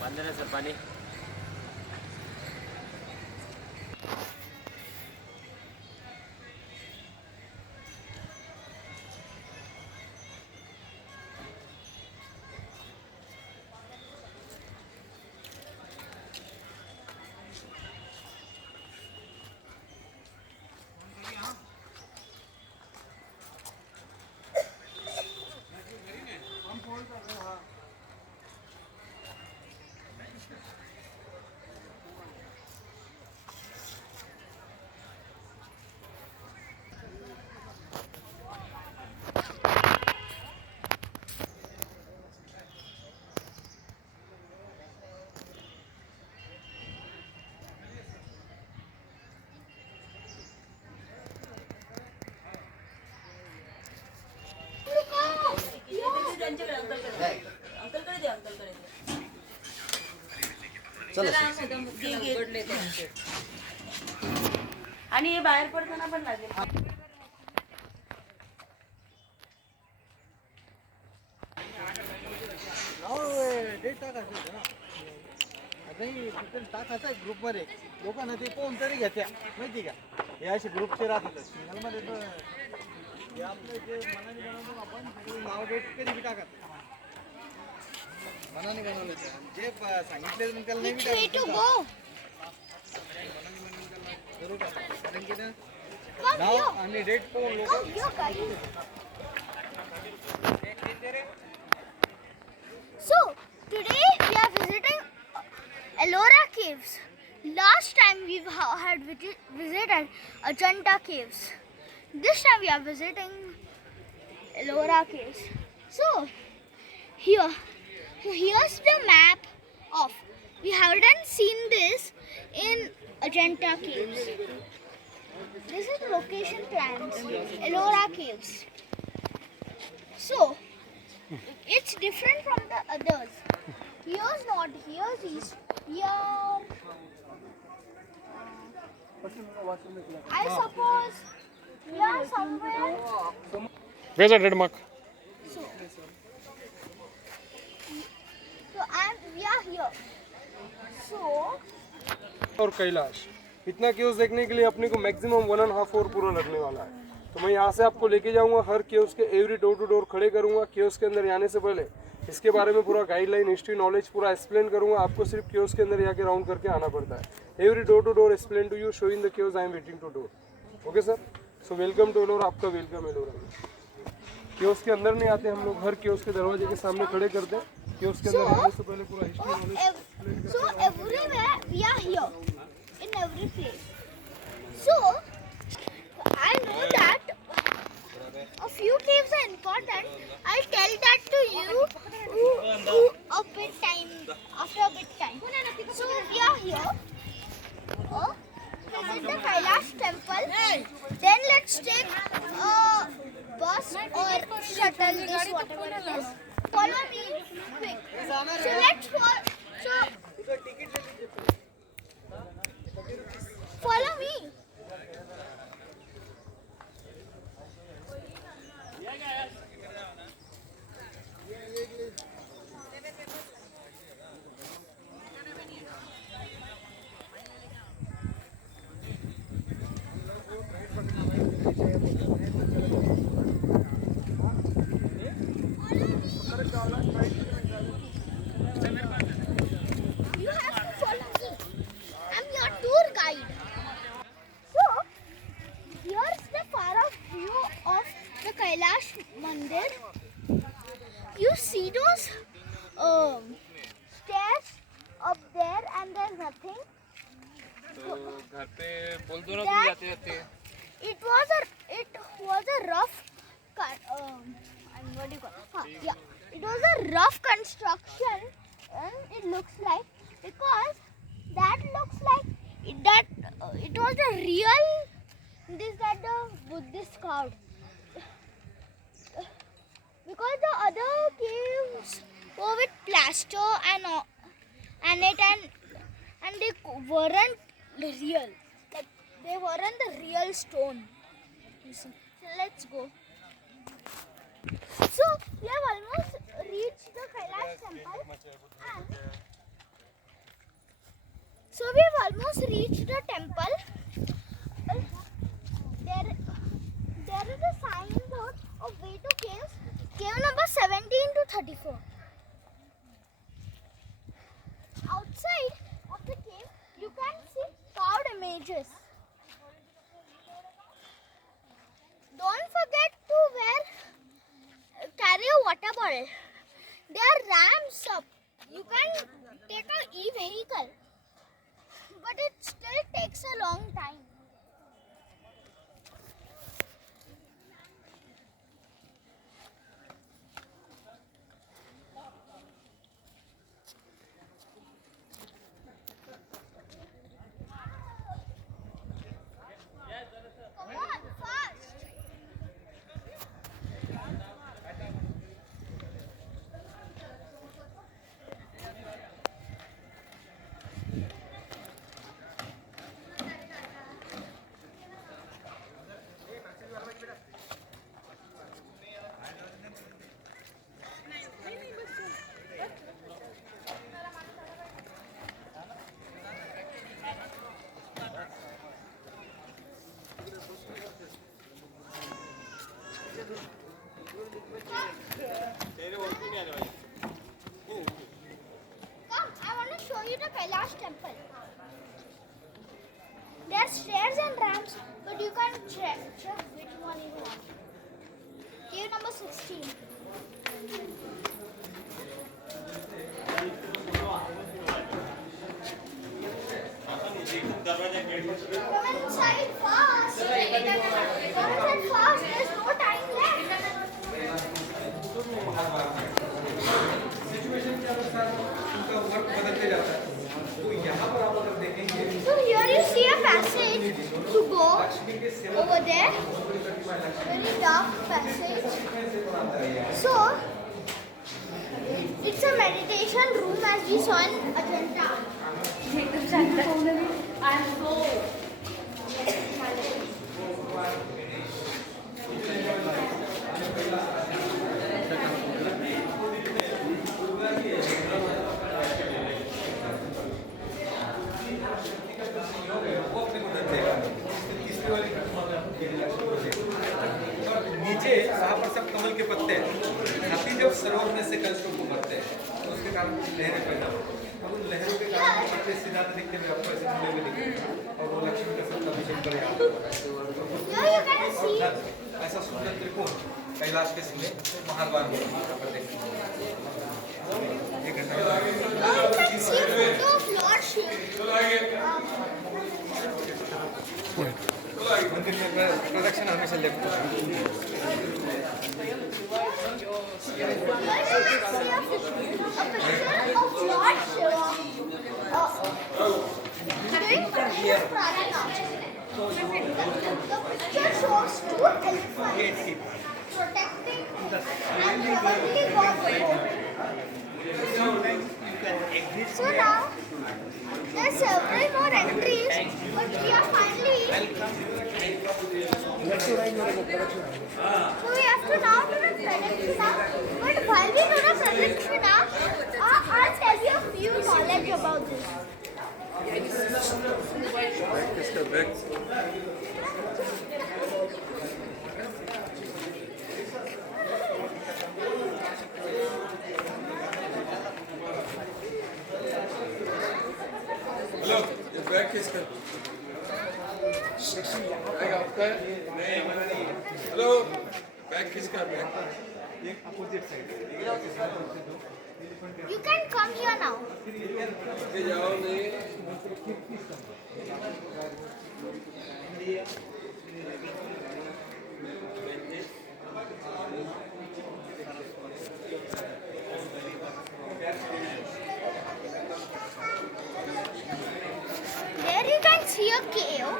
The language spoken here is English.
बंद है सर पानी। आणि हे बाहेर पडताना पण लागेल. डेट टाकायचं ना आता टाकायचं आहे ग्रुपमध्ये लोकांना ते कोण तरी घेत्या माहिती का हे असे ग्रुपचे राहतात सिंगलमध्ये तर हे आपलं जे मनाने बनवतो आपण नाव डेट कधी बी टाकत मनाने बनवलं जे सांगितले मग त्याला नाही जरूर कारण की ना नाव आणि डेट पाहून लोक So, today we are visiting Ellora Caves. Last time we had visited Ajanta Caves. This time we are visiting Ellora Caves. So, here's the map of. We haven't seen this in Ajanta Caves. This is the location plans, Ellora Caves. So, it's different from the others. Here's not, here's east, here. I suppose we are somewhere. Where's the red mark? So we are here. So और कैलाश इतना caves देखने के लिए अपने को maximum 1.5 our पूरा लगने वाला है। तो मैं यहाँ से आपको लेके जाऊँगा, हर केव्स के एवरी डोर टू डोर खड़े करूँगा। केव्स के अंदर आने से पहले इसके बारे में पूरा गाइडलाइन, हिस्ट्री, नॉलेज पूरा एक्सप्लेन करूँगा। आपको सिर्फ केव्स के अंदर जाके राउंड करके आना पड़ता है। Every door to door explain to you, showing the caves I am waiting to door. Okay sir, so welcome to Ellora, आपका वेलकम एलोरा। केव्स के अंदर नहीं आते हम लोग, हर केव्स के दरवाजे के सामने खड़े करते हैं। केव्स के अंदर आने से पहले पूरा history, knowledge so everywhere we are here, in every place. So I know that a few caves are important. I'll tell that to you a bit time, after a bit time. So we are here. Visit the Kailash temple. Then let's take a bus or shuttle, this whatever it is. Follow me quick. So let's follow me. You have to follow me. I'm your tour guide. So, here's the far-off view of the Kailash Mandir. You see those stairs up there and there's nothing? तो घर पे बोल दो ना तुम जाते जाते। It was a rough what do you call it? Yeah, it was a rough construction, and it looks like, because that looks like it was the real the Buddhist carved, because the other caves were with plaster and they weren't real, like they weren't the real stone. You see. So let's go. So we have almost reached the Kailash temple. So we have almost reached the temple. There is a signboard of way to caves. Cave number 17 to 34. Outside of the cave, you can see carved images. Don't forget to carry a water bottle. There are ramps up. You can take a e-vehicle, but it still takes a long time. Come on, fast! Come, I want to show you the Kailash temple. There are stairs and ramps, but you can check which one you want. Cave number 16. Come inside fast. Come inside fast. There's no time left. Situation के अनुसार उनका work बदलते जाता है। तो यहाँ पर आप अगर देखेंगे So here you see a passage to go over there. Very dark passage. So it's a meditation room as we saw in Ajanta. I'm so नीचे वहाँ पर सब कमल के पत्ते हैं। हाथी जब सरोवर में से कलश को घूमते हैं तो उसके कारण कुछ लहरें पैदा होती हैं। अब उन लहरों के कारण वो पत्ते सीधा दिखते हुए आपको ऐसे मुड़े हुए दिखते हैं और वो लक्ष्मी का सब अभिषेक करेगा। Here you can see. ऐसा सुंदर त्रिकोण कैलाश के सिले महाद्वार में यहाँ पर देखते हैं। एक घंटा Here you can see a photo of Lord Shiva. मंदिर में प्रदक्षिण हमेशा लेते हैं। Here you can see a picture of Lord Shiva doing pradana. The picture shows two elephants protecting and heavenly God. So now there are several more entries, but we are finally. So we have to now do the pradakshina. But while we do the pradakshina, I'll tell you a few knowledge about this. Hello ये bag किसका bag आपका है hello bag किसका bag You can come here now. ये जाओ नहीं There you can see a cave